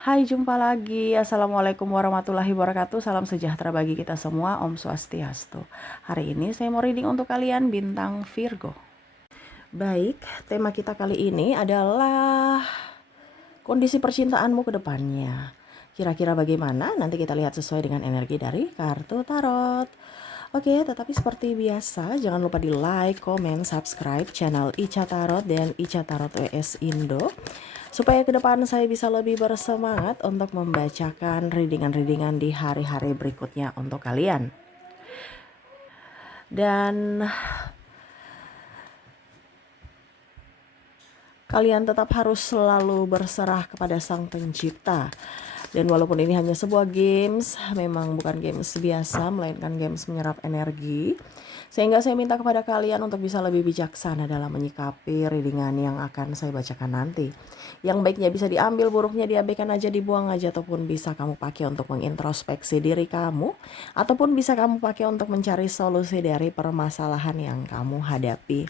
Hai, jumpa lagi. Assalamualaikum warahmatullahi wabarakatuh. Salam sejahtera bagi kita semua. Om Swastiastu. Hari ini saya mau reading untuk kalian bintang Virgo. Baik, tema kita kali ini adalah kondisi percintaanmu ke depannya. Kira-kira bagaimana? Nanti kita lihat sesuai dengan energi dari kartu tarot. Oke, tetapi seperti biasa, jangan lupa di like, comment, subscribe channel Ica Tarot dan Ica Tarot WS Indo. Supaya ke depan saya bisa lebih bersemangat untuk membacakan readingan-readingan di hari-hari berikutnya untuk kalian. Dan kalian tetap harus selalu berserah kepada Sang Pencipta. Dan walaupun ini hanya sebuah games, memang bukan games biasa, melainkan games menyerap energi. Sehingga saya minta kepada kalian untuk bisa lebih bijaksana dalam menyikapi readingan yang akan saya bacakan nanti. Yang baiknya bisa diambil, buruknya diabaikan aja, dibuang aja, ataupun bisa kamu pakai untuk mengintrospeksi diri kamu, ataupun bisa kamu pakai untuk mencari solusi dari permasalahan yang kamu hadapi.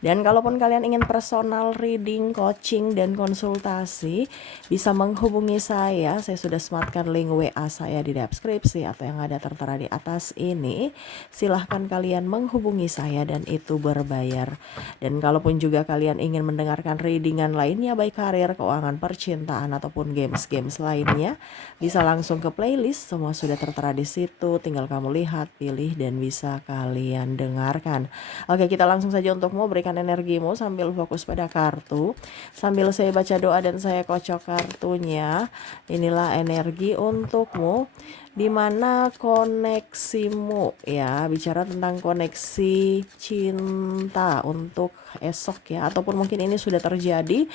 Dan kalaupun kalian ingin personal reading, coaching, dan konsultasi, bisa menghubungi saya sudah sematkan link WA saya di deskripsi atau yang ada tertera di atas ini. Silahkan kalian menghubungi saya dan itu berbayar. Dan kalaupun juga kalian ingin mendengarkan readingan lainnya, baik karir, keuangan, percintaan, ataupun games-games lainnya, bisa langsung ke playlist. Semua sudah tertera di situ, tinggal kamu lihat, pilih, dan bisa kalian dengarkan. Oke, kita langsung saja untuk mau berikan energimu sambil fokus pada kartu. Sambil saya baca doa dan saya kocok kartunya. Inilah energi untukmu, dimana koneksimu, ya, bicara tentang koneksi cinta untuk esok ya, ataupun mungkin ini sudah terjadi.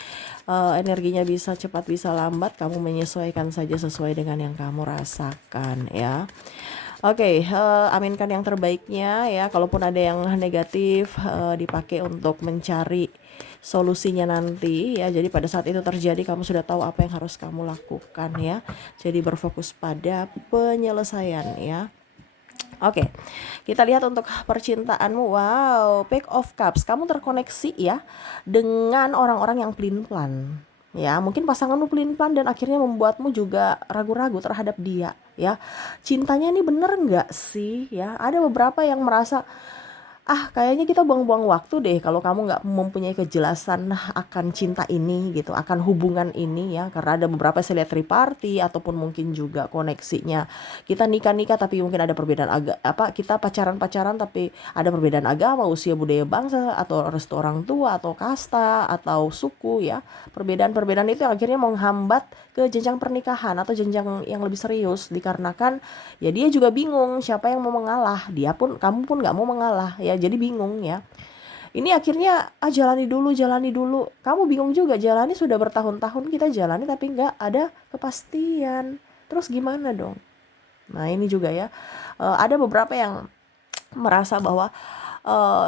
Energinya bisa cepat bisa lambat, kamu menyesuaikan saja sesuai dengan yang kamu rasakan ya. Oke, aminkan yang terbaiknya ya. Kalaupun ada yang negatif, dipakai untuk mencari solusinya nanti ya. Jadi pada saat itu terjadi, kamu sudah tahu apa yang harus kamu lakukan ya. Jadi berfokus pada penyelesaian ya. Oke, kita lihat untuk percintaanmu. Wow, Page of Cups. Kamu terkoneksi ya dengan orang-orang yang pelin-pelan. Ya, mungkin pasanganmu pelin-pelan dan akhirnya membuatmu juga ragu-ragu terhadap dia ya. Cintanya ini bener nggak sih ya? Ada beberapa yang merasa kayaknya kita buang-buang waktu deh kalau kamu nggak mempunyai kejelasan akan cinta ini gitu, akan hubungan ini ya. Karena ada beberapa saya lihat triparty, ataupun mungkin juga koneksinya kita nikah-nikah tapi mungkin ada perbedaan kita pacaran-pacaran tapi ada perbedaan agama, usia, budaya, bangsa, atau restu orang tua, atau kasta, atau suku ya. Perbedaan-perbedaan itu yang akhirnya menghambat ke jenjang pernikahan atau jenjang yang lebih serius, dikarenakan ya dia juga bingung siapa yang mau mengalah, kamu pun nggak mau mengalah ya, jadi bingung ya. Ini akhirnya jalani dulu, kamu bingung juga, jalani sudah bertahun-tahun kita jalani tapi nggak ada kepastian, terus gimana dong? Nah ini juga ya, ada beberapa yang merasa bahwa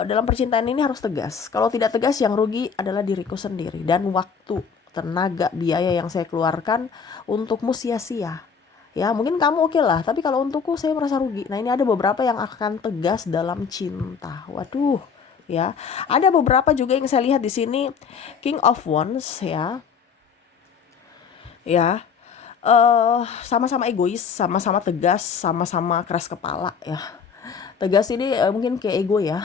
dalam percintaan ini harus tegas. Kalau tidak tegas, yang rugi adalah diriku sendiri dan waktu, tenaga, biaya yang saya keluarkan untukmu sia-sia. Ya mungkin kamu oke lah, tapi kalau untukku saya merasa rugi. Nah ini ada beberapa yang akan tegas dalam cinta. Waduh ya. Ada beberapa juga yang saya lihat di sini, King of Wands ya. Ya. Sama-sama egois, sama-sama tegas, sama-sama keras kepala ya. Tegas ini mungkin kayak ego ya.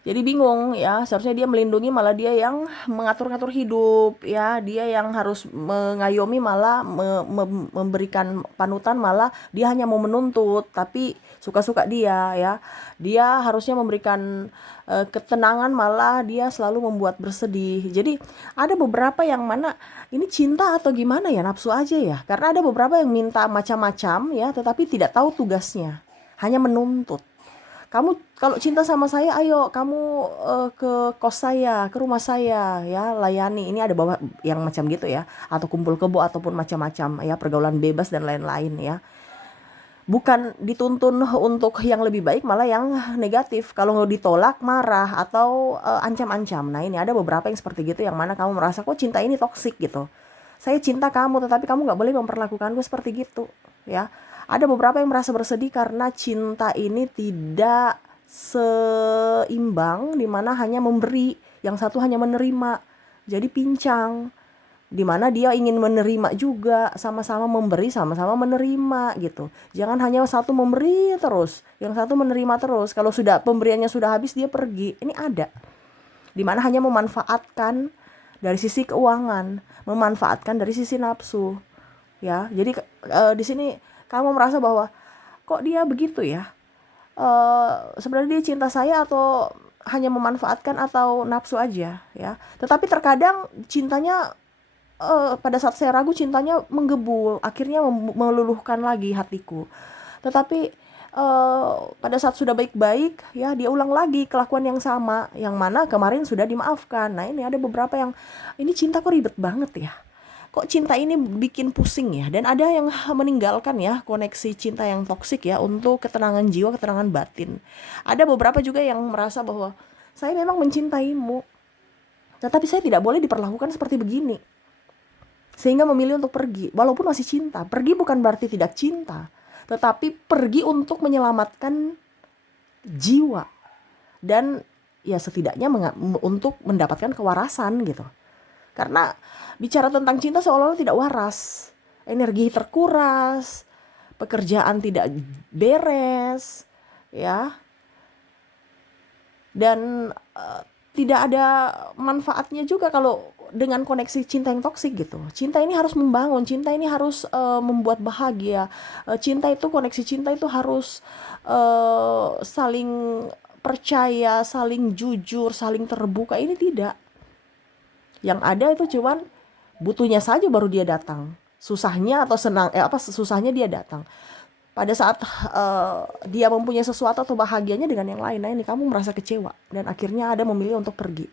Jadi bingung ya, seharusnya dia melindungi, malah dia yang mengatur-ngatur hidup ya. Dia yang harus mengayomi, malah memberikan panutan, malah dia hanya mau menuntut, tapi suka-suka dia ya. Dia harusnya memberikan ketenangan, malah dia selalu membuat bersedih. Jadi ada beberapa yang mana ini cinta atau gimana ya, nafsu aja ya. Karena ada beberapa yang minta macam-macam ya, tetapi tidak tahu tugasnya, hanya menuntut. Kamu kalau cinta sama saya, ayo kamu ke kos saya, ke rumah saya ya, layani. Ini ada bawa yang macam gitu ya, atau kumpul kebo, ataupun macam-macam ya, pergaulan bebas dan lain-lain ya. Bukan dituntun untuk yang lebih baik, malah yang negatif. Kalau ditolak marah atau ancam-ancam. Nah ini ada beberapa yang seperti gitu, yang mana kamu merasa kok cinta ini toksik gitu. Saya cinta kamu, tetapi kamu nggak boleh memperlakukan gue seperti gitu ya. Ada beberapa yang merasa bersedih karena cinta ini tidak seimbang, dimana hanya memberi, yang satu hanya menerima, jadi pincang dimana dia ingin menerima juga, sama-sama memberi, sama-sama menerima gitu. Jangan hanya satu memberi terus, yang satu menerima terus. Kalau sudah pemberiannya sudah habis, dia pergi. Ini ada, dimana hanya memanfaatkan dari sisi keuangan, memanfaatkan dari sisi nafsu, ya. Jadi di sini kamu merasa bahwa kok dia begitu ya? Sebenarnya dia cinta saya atau hanya memanfaatkan atau nafsu aja ya. Tetapi terkadang cintanya pada saat saya ragu, cintanya menggebu, akhirnya meluluhkan lagi hatiku. Tetapi pada saat sudah baik-baik ya, dia ulang lagi kelakuan yang sama, yang mana kemarin sudah dimaafkan. Nah ini ada beberapa yang ini cinta kok ribet banget ya, kok cinta ini bikin pusing ya. Dan ada yang meninggalkan ya koneksi cinta yang toksik ya untuk ketenangan jiwa, ketenangan batin. Ada beberapa juga yang merasa bahwa saya memang mencintaimu, tetapi saya tidak boleh diperlakukan seperti begini, sehingga memilih untuk pergi walaupun masih cinta. Pergi bukan berarti tidak cinta, tetapi pergi untuk menyelamatkan jiwa dan ya setidaknya untuk mendapatkan kewarasan gitu. Karena bicara tentang cinta seolah-olah tidak waras, energi terkuras, pekerjaan tidak beres ya, dan tidak ada manfaatnya juga kalau dengan koneksi cinta yang toksik gitu. Cinta ini harus membangun, cinta ini harus membuat bahagia. Cinta itu, koneksi cinta itu harus saling percaya, saling jujur, saling terbuka. Ini tidak. Yang ada itu cuman butuhnya saja baru dia datang. Susahnya atau susahnya dia datang. Pada saat dia mempunyai sesuatu atau bahagianya dengan yang lain, nah ini kamu merasa kecewa dan akhirnya ada memilih untuk pergi.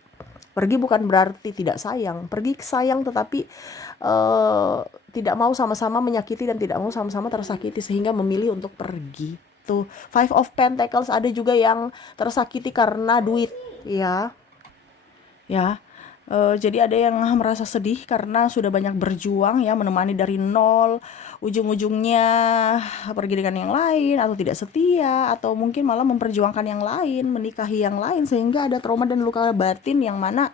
Pergi bukan berarti tidak sayang, pergi sayang tetapi tidak mau sama-sama menyakiti dan tidak mau sama-sama tersakiti sehingga memilih untuk pergi. Tuh, Five of Pentacles, ada juga yang tersakiti karena duit ya. Ya. Jadi ada yang merasa sedih karena sudah banyak berjuang ya, menemani dari nol, ujung-ujungnya pergi dengan yang lain atau tidak setia, atau mungkin malah memperjuangkan yang lain, menikahi yang lain, sehingga ada trauma dan luka batin yang mana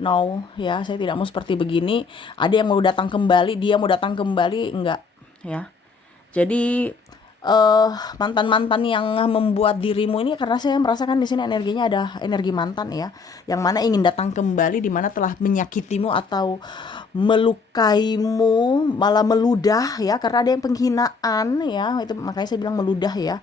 no ya, saya tidak mau seperti begini. Ada yang mau datang kembali, dia mau datang kembali, enggak ya. Jadi mantan-mantan yang membuat dirimu ini, karena saya merasakan di sini energinya ada energi mantan ya, yang mana ingin datang kembali, di mana telah menyakitimu atau melukaimu, malah meludah ya, karena ada yang penghinaan ya, itu makanya saya bilang meludah ya,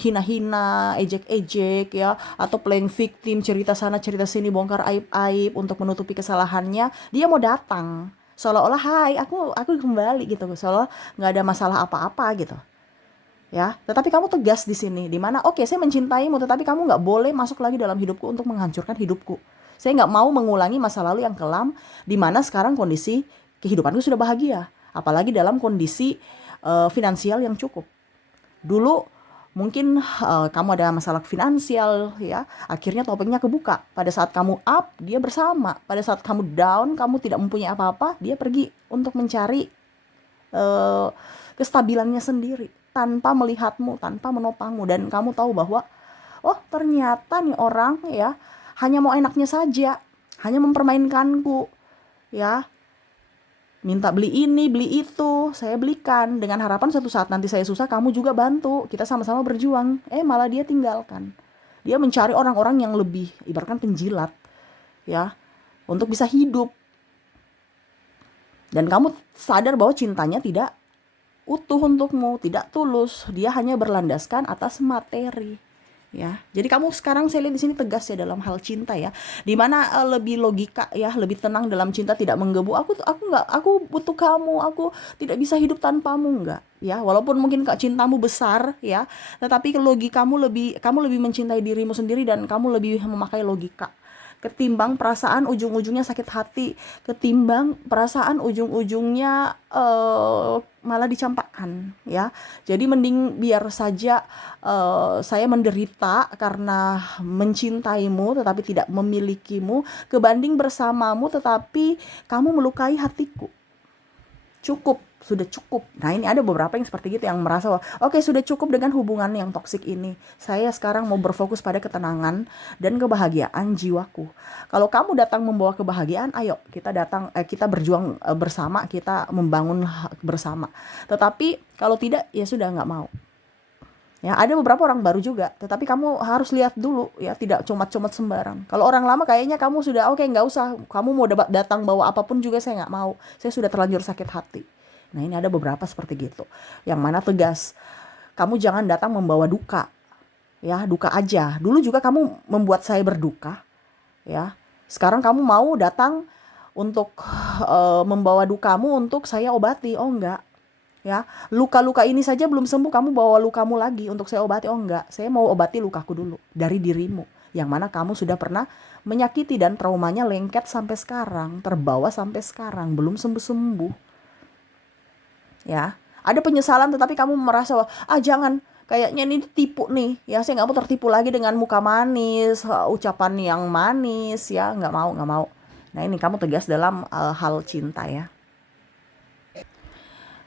hina-hina, ejek-ejek ya, atau playing victim, cerita sana cerita sini, bongkar aib-aib untuk menutupi kesalahannya. Dia mau datang seolah-olah hai aku kembali gitu, seolah nggak ada masalah apa-apa gitu ya. Tetapi kamu tegas di sini, di mana oke, saya mencintaimu, tetapi kamu nggak boleh masuk lagi dalam hidupku untuk menghancurkan hidupku. Saya nggak mau mengulangi masa lalu yang kelam, di mana sekarang kondisi kehidupanku sudah bahagia, apalagi dalam kondisi finansial yang cukup. Dulu mungkin kamu ada masalah finansial ya, akhirnya topengnya kebuka. Pada saat kamu up, dia bersama. Pada saat kamu down, kamu tidak mempunyai apa-apa, dia pergi untuk mencari kestabilannya sendiri, tanpa melihatmu, tanpa menopangmu. Dan kamu tahu bahwa oh ternyata nih orang ya hanya mau enaknya saja, hanya mempermainkanku ya, minta beli ini, beli itu, saya belikan, dengan harapan suatu saat nanti saya susah, kamu juga bantu, kita sama-sama berjuang. Malah dia tinggalkan. Dia mencari orang-orang yang lebih, ibaratkan penjilat ya, untuk bisa hidup. Dan kamu sadar bahwa cintanya tidak utuh untukmu, tidak tulus, dia hanya berlandaskan atas materi ya. Jadi kamu sekarang saya lihat di sini tegas ya dalam hal cinta ya, dimana lebih logika ya, lebih tenang dalam cinta, tidak menggebu. Aku butuh kamu, aku tidak bisa hidup tanpamu, enggak ya. Walaupun mungkin cintamu besar ya, tetapi kamu lebih mencintai dirimu sendiri, dan kamu lebih memakai logika ketimbang perasaan ujung-ujungnya sakit hati, ketimbang perasaan ujung-ujungnya malah dicampakkan ya. Jadi mending biar saja saya menderita karena mencintaimu tetapi tidak memilikimu, kebanding bersamamu tetapi kamu melukai hatiku. Cukup sudah cukup. Nah ini ada beberapa yang seperti gitu, yang merasa oke, sudah cukup dengan hubungan yang toksik ini. Saya sekarang mau berfokus pada ketenangan dan kebahagiaan jiwaku. Kalau kamu datang membawa kebahagiaan, ayo kita datang, kita berjuang bersama, kita membangun bersama. Tetapi kalau tidak, ya sudah, nggak mau. Ya, ada beberapa orang baru juga, tetapi kamu harus lihat dulu ya, tidak comat-comat sembarang. Kalau orang lama kayaknya kamu sudah oke, nggak usah, kamu mau datang bawa apapun juga saya nggak mau, saya sudah terlanjur sakit hati. Nah ini ada beberapa seperti gitu, yang mana tegas, kamu jangan datang membawa duka, ya duka aja. Dulu juga kamu membuat saya berduka, ya. Sekarang kamu mau datang untuk membawa dukamu untuk saya obati, oh enggak. Ya, luka-luka ini saja belum sembuh, kamu bawa lukamu lagi untuk saya obati. Oh enggak, saya mau obati lukaku dulu dari dirimu, yang mana kamu sudah pernah menyakiti dan traumanya lengket sampai sekarang, terbawa sampai sekarang, belum sembuh-sembuh. Ya, ada penyesalan tetapi kamu merasa jangan, kayaknya ini tipu nih, ya saya nggak mau tertipu lagi dengan muka manis, ucapan yang manis, ya nggak mau. Nah ini kamu tegas dalam hal cinta ya.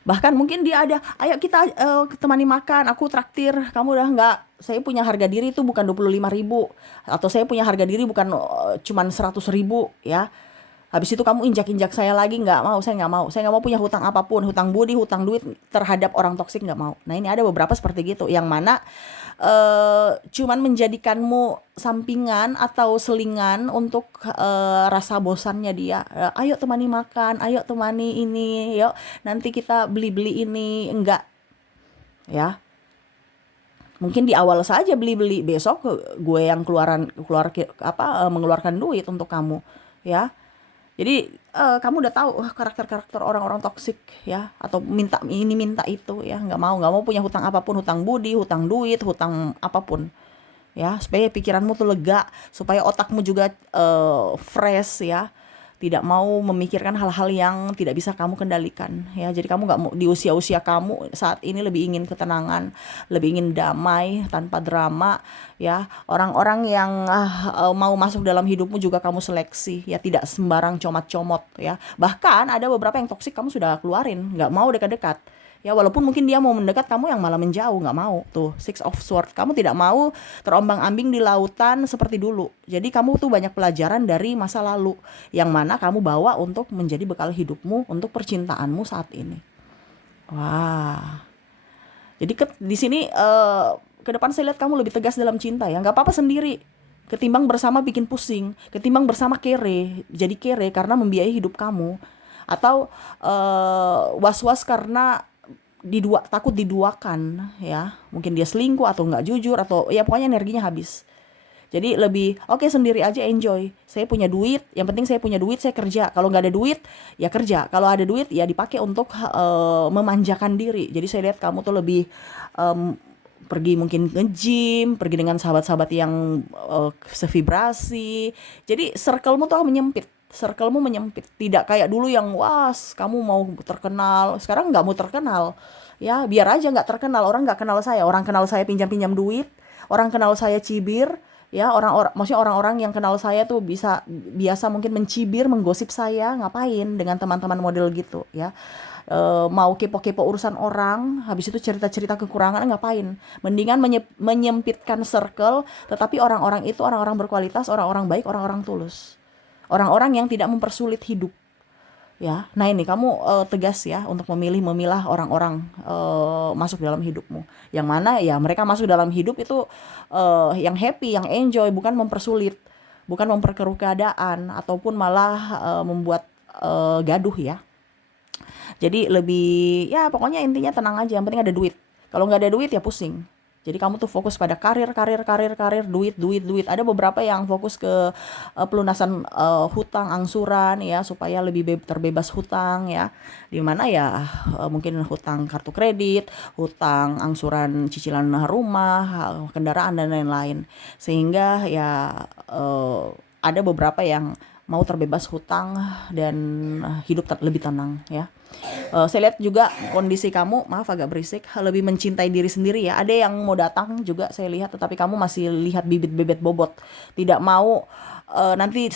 Bahkan mungkin dia ada, ayo kita temani makan, aku traktir, kamu udah enggak, saya punya harga diri itu bukan 25.000, atau saya punya harga diri bukan cuman 100.000 ya. Habis itu kamu injak-injak saya lagi, nggak mau, saya nggak mau punya hutang apapun, hutang budi, hutang duit terhadap orang toksik, nggak mau. Nah ini ada beberapa seperti gitu, yang mana cuman menjadikanmu sampingan atau selingan untuk rasa bosannya dia. Ayo temani makan, ayo temani ini, yuk nanti kita beli-beli ini, enggak ya. Mungkin di awal saja beli-beli, besok gue yang mengeluarkan duit untuk kamu ya. Jadi kamu udah tahu karakter-karakter orang-orang toksik ya, atau minta ini minta itu ya, nggak mau punya hutang apapun, hutang budi, hutang duit, hutang apapun ya, supaya pikiranmu tuh lega, supaya otakmu juga fresh ya, tidak mau memikirkan hal-hal yang tidak bisa kamu kendalikan ya. Jadi kamu nggak mau, di usia-usia kamu saat ini lebih ingin ketenangan, lebih ingin damai tanpa drama ya. Orang-orang yang mau masuk dalam hidupmu juga kamu seleksi ya, tidak sembarang comot-comot ya. Bahkan ada beberapa yang toksik kamu sudah keluarin, nggak mau dekat-dekat ya, walaupun mungkin dia mau mendekat, kamu yang malah menjauh, nggak mau. Tuh, Six of Swords, kamu tidak mau terombang-ambing di lautan seperti dulu. Jadi kamu tuh banyak pelajaran dari masa lalu, yang mana kamu bawa untuk menjadi bekal hidupmu untuk percintaanmu saat ini. Wah, jadi di sini ke depan saya lihat kamu lebih tegas dalam cinta ya. Nggak apa-apa sendiri, ketimbang bersama bikin pusing, ketimbang bersama kere, jadi kere karena membiayai hidup kamu, atau was-was karena takut diduakan ya, mungkin dia selingkuh atau nggak jujur, atau ya pokoknya energinya habis. Jadi lebih oke, sendiri aja, enjoy. Saya punya duit, yang penting saya punya duit, saya kerja. Kalau nggak ada duit ya kerja, kalau ada duit ya dipakai untuk memanjakan diri. Jadi saya lihat kamu tuh lebih pergi mungkin nge-gym, pergi dengan sahabat-sahabat yang sevibrasi. Jadi circlemu tuh menyempit, tidak kayak dulu yang kamu mau terkenal. Sekarang nggak mau terkenal ya, biar aja nggak terkenal, orang nggak kenal saya, orang kenal saya pinjam duit, orang kenal saya cibir ya, maksudnya orang-orang yang kenal saya tuh biasa mungkin mencibir, menggosip saya, ngapain dengan teman-teman model gitu ya. Mau kepo-kepo urusan orang, habis itu cerita-cerita kekurangan, ngapain? Mendingan menyempitkan circle, tetapi orang-orang itu orang-orang berkualitas, orang-orang baik, orang-orang tulus, orang-orang yang tidak mempersulit hidup ya. Nah ini kamu tegas ya untuk memilah orang-orang masuk dalam hidupmu, yang mana ya mereka masuk dalam hidup itu yang happy, yang enjoy, bukan mempersulit, bukan memperkeruh keadaan, ataupun malah membuat gaduh ya. Jadi lebih ya, pokoknya intinya tenang aja, yang penting ada duit. Kalau nggak ada duit ya pusing. Jadi kamu tuh fokus pada karir, duit. Ada beberapa yang fokus ke pelunasan hutang, angsuran ya, supaya lebih terbebas hutang ya. Dimana ya mungkin hutang kartu kredit, hutang angsuran cicilan rumah, kendaraan dan lain-lain. Sehingga ya ada beberapa yang mau terbebas hutang dan hidup lebih tenang ya. Saya lihat juga kondisi kamu, maaf agak berisik, lebih mencintai diri sendiri ya. Ada yang mau datang juga saya lihat, tetapi kamu masih lihat bibit-bibit bobot. Tidak mau nanti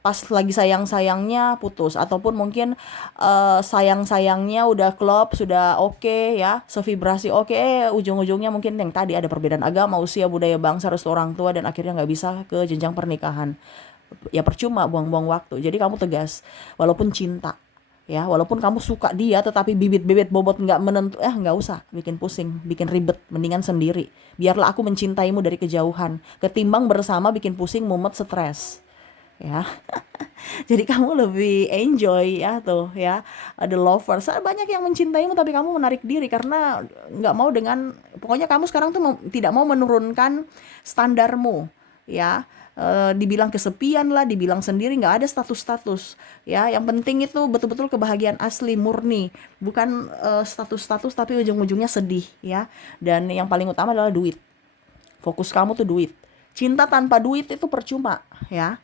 pas lagi sayang-sayangnya putus, ataupun mungkin sayang-sayangnya udah klop, sudah oke ya, sevibrasi oke, ujung-ujungnya mungkin yang tadi ada perbedaan agama, usia, budaya, bangsa, restu orang tua, dan akhirnya nggak bisa ke jenjang pernikahan. Ya percuma, buang-buang waktu. Jadi kamu tegas, walaupun cinta ya, walaupun kamu suka dia, tetapi bibit-bibit bobot nggak menentu, nggak usah bikin pusing, bikin ribet, mendingan sendiri. Biarlah aku mencintaimu dari kejauhan, ketimbang bersama bikin pusing, mumet, stres ya. Jadi kamu lebih enjoy ya tuh ya, ada lovers, banyak yang mencintaimu tapi kamu menarik diri karena nggak mau dengan, pokoknya kamu sekarang tuh tidak mau menurunkan standarmu ya. Dibilang kesepian lah, dibilang sendiri, nggak ada status-status ya. Yang penting itu betul-betul kebahagiaan asli, murni, bukan status-status tapi ujung-ujungnya sedih ya. Dan yang paling utama adalah duit. Fokus kamu tuh duit. Cinta tanpa duit itu percuma ya.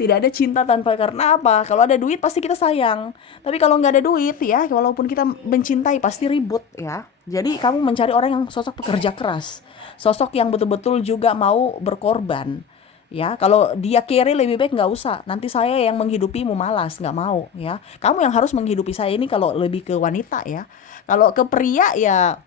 Tidak ada cinta tanpa, karena apa? Kalau ada duit pasti kita sayang. Tapi kalau nggak ada duit ya, walaupun kita mencintai pasti ribut ya. Jadi kamu mencari orang yang sosok pekerja keras, sosok yang betul-betul juga mau berkorban. Ya, kalau dia kere lebih baik nggak usah. Nanti saya yang menghidupimu, malas, nggak mau ya. Kamu yang harus menghidupi saya, ini kalau lebih ke wanita ya. Kalau ke pria ya,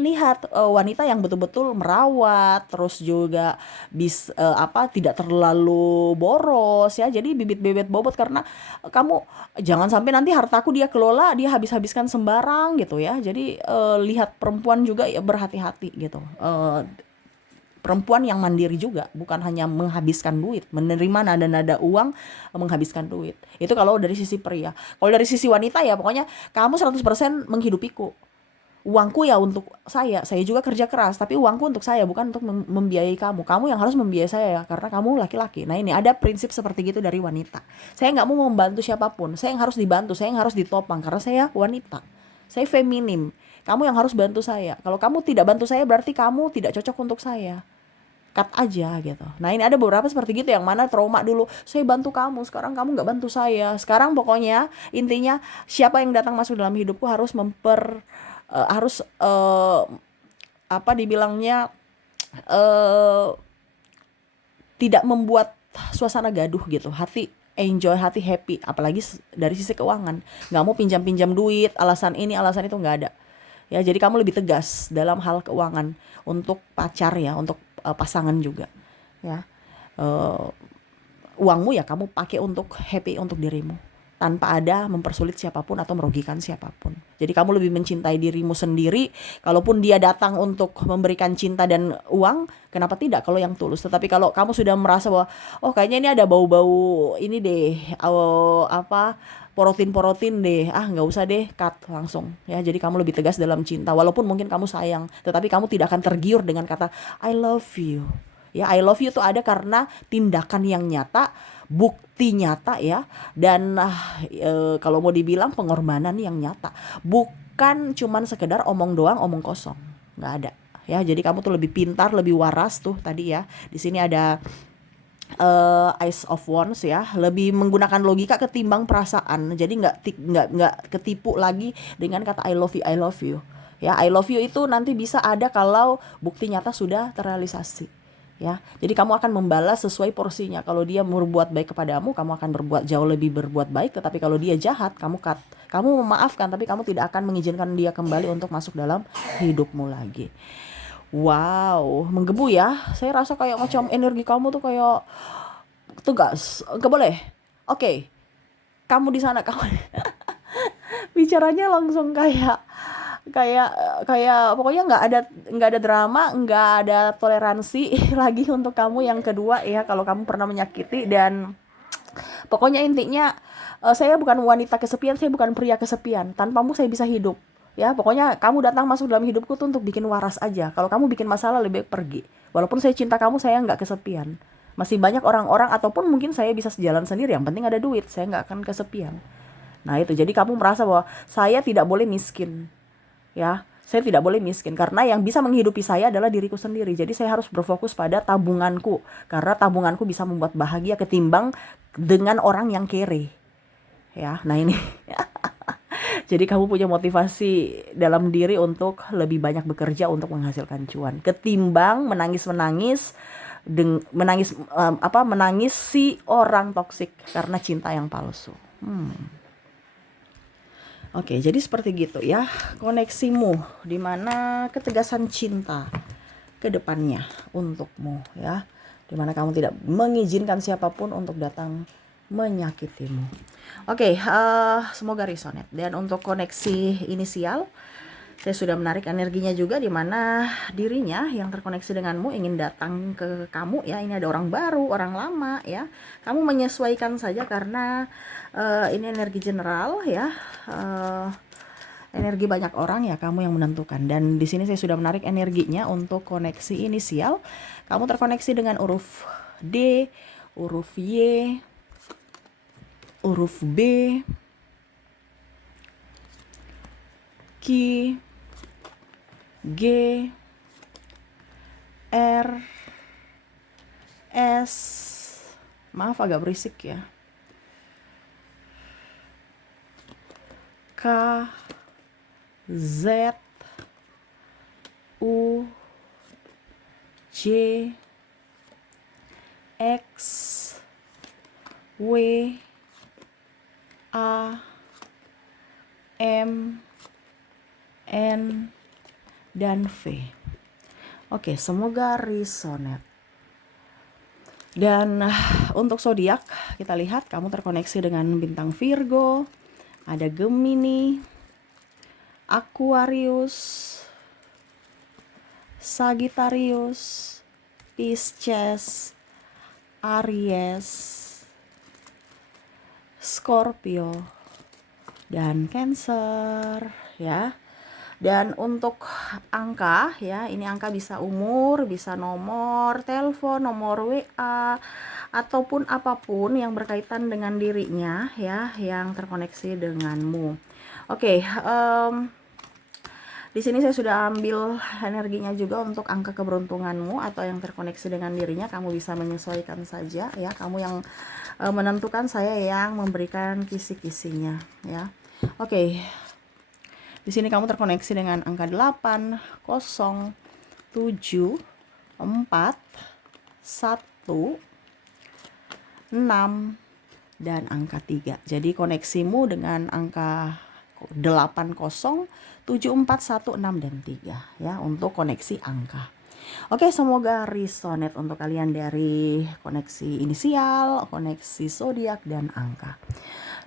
lihat wanita yang betul-betul merawat, terus juga tidak terlalu boros ya. Jadi bibit-bibit bobot, karena kamu jangan sampai nanti hartaku dia kelola, dia habis-habiskan sembarang gitu ya. Jadi lihat perempuan juga ya, berhati-hati gitu. Perempuan yang mandiri juga, bukan hanya menghabiskan duit, menerima nada-nada uang, menghabiskan duit. Itu kalau dari sisi pria. Kalau dari sisi wanita ya pokoknya kamu 100% menghidupiku. Uangku ya untuk saya juga kerja keras, tapi uangku untuk saya, bukan untuk membiayai kamu. Kamu yang harus membiayai saya ya, karena kamu laki-laki. Nah ini ada prinsip seperti gitu dari wanita. Saya nggak mau membantu siapapun, saya yang harus dibantu, saya yang harus ditopang, karena saya wanita. Saya feminim. Kamu yang harus bantu saya. Kalau kamu tidak bantu saya, berarti kamu tidak cocok untuk saya. Cut aja gitu. Nah ini ada beberapa seperti gitu, yang mana trauma dulu, saya bantu kamu, sekarang kamu nggak bantu saya. Sekarang pokoknya intinya, siapa yang datang masuk dalam hidupku harus apa dibilangnya, eh, tidak membuat suasana gaduh gitu. Hati enjoy, hati happy, apalagi dari sisi keuangan. Nggak mau pinjam-pinjam duit, alasan ini alasan itu, nggak ada ya. Jadi kamu lebih tegas dalam hal keuangan untuk pacar ya, untuk pasangan juga ya. Uangmu ya kamu pakai untuk happy, untuk dirimu, tanpa ada mempersulit siapapun atau merugikan siapapun. Jadi kamu lebih mencintai dirimu sendiri. Kalaupun dia datang untuk memberikan cinta dan uang, kenapa tidak kalau yang tulus. Tetapi kalau kamu sudah merasa bahwa kayaknya ini ada bau-bau ini deh, porotin deh, nggak usah deh, cut langsung ya. Jadi kamu lebih tegas dalam cinta, walaupun mungkin kamu sayang, tetapi kamu tidak akan tergiur dengan kata I love you ya. I love you tuh ada karena tindakan yang nyata, bukti nyata ya. Dan kalau mau dibilang pengorbanan yang nyata, bukan cuman sekedar omong doang, omong kosong, nggak ada ya. Jadi kamu tuh lebih pintar, lebih waras tuh tadi ya. Di sini ada Ace of Wands ya, lebih menggunakan logika ketimbang perasaan. Jadi nggak ketipu lagi dengan kata I love you ya. I love you itu nanti bisa ada kalau bukti nyata sudah terrealisasi ya. Jadi kamu akan membalas sesuai porsinya. Kalau dia berbuat baik kepadamu, kamu akan jauh lebih berbuat baik. Tetapi kalau dia jahat, kamu cut. Kamu memaafkan, tapi kamu tidak akan mengizinkan dia kembali untuk masuk dalam hidupmu lagi. Wow, menggebu ya. Saya rasa kayak macam energi kamu tuh kayak tugas. Enggak boleh. Oke. Kamu di sana, kamu bicaranya langsung kayak pokoknya nggak ada drama, nggak ada toleransi lagi untuk kamu yang kedua ya. Kalau kamu pernah menyakiti, dan pokoknya intinya, saya bukan wanita kesepian, saya bukan pria kesepian. Tanpamu saya bisa hidup ya. Pokoknya kamu datang masuk dalam hidupku tuh untuk bikin waras aja. Kalau kamu bikin masalah, lebih baik pergi. Walaupun saya cinta kamu, saya nggak kesepian. Masih banyak orang-orang, ataupun mungkin saya bisa sejalan sendiri, yang penting ada duit, saya nggak akan kesepian. Nah itu, jadi kamu merasa bahwa saya tidak boleh miskin ya. Saya tidak boleh miskin, karena yang bisa menghidupi saya adalah diriku sendiri. Jadi saya harus berfokus pada tabunganku, karena tabunganku bisa membuat bahagia ketimbang dengan orang yang kere. Ya, nah ini. Jadi kamu punya motivasi dalam diri untuk lebih banyak bekerja untuk menghasilkan cuan ketimbang menangis-menangis menangis si orang toksik karena cinta yang palsu. Oke, jadi seperti gitu ya koneksimu, dimana ketegasan cinta ke depannya untukmu ya, dimana kamu tidak mengizinkan siapapun untuk datang menyakitimu. Oke, semoga resonate. Dan untuk koneksi inisial, saya sudah menarik energinya juga, di mana dirinya yang terkoneksi denganmu ingin datang ke kamu ya. Ini ada orang baru, orang lama ya. Kamu menyesuaikan saja karena ini energi general ya. Energi banyak orang ya, kamu yang menentukan. Dan di sini saya sudah menarik energinya untuk koneksi inisial. Kamu terkoneksi dengan huruf D, huruf Y, huruf B, Q, G, R, S, maaf agak berisik ya, K, Z, U, J, X, W, A, M, N, dan V. Oke, semoga resonate. Dan untuk zodiak kita lihat kamu terkoneksi dengan bintang Virgo, ada Gemini, Aquarius, Sagittarius, Pisces, Aries, Scorpio, dan Cancer ya. Dan untuk angka ya, ini angka bisa umur, bisa nomor telepon, nomor WA, ataupun apapun yang berkaitan dengan dirinya ya, yang terkoneksi denganmu. Oke, di sini saya sudah ambil energinya juga untuk angka keberuntunganmu atau yang terkoneksi dengan dirinya. Kamu bisa menyesuaikan saja ya, kamu yang menentukan, saya yang memberikan kisi-kisinya ya. Oke. Di sini kamu terkoneksi dengan angka 8, 0, 7, 4, 1, 6, dan angka 3. Jadi koneksimu dengan angka 8, 0, 7, 4, 1, 6, dan 3 ya untuk koneksi angka. Oke, semoga resonate untuk kalian dari koneksi inisial, koneksi zodiak, dan angka.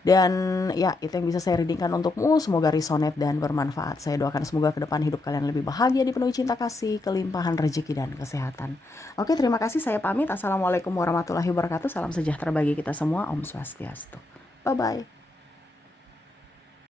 Dan ya, itu yang bisa saya readingkan untukmu. Semoga resonate dan bermanfaat. Saya doakan semoga ke depan hidup kalian lebih bahagia, dipenuhi cinta kasih, kelimpahan rezeki, dan kesehatan. Oke, terima kasih. Saya pamit. Assalamualaikum warahmatullahi wabarakatuh. Salam sejahtera bagi kita semua. Om Swastiastu. Bye-bye.